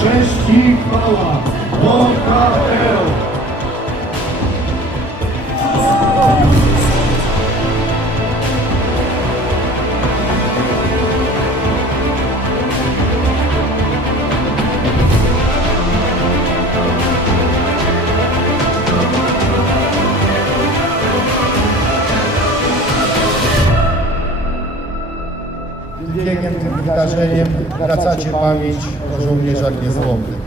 Cześć i chwała biegiem, tym wydarzeniem wracacie pamięć o żołnierzach niezłomnych.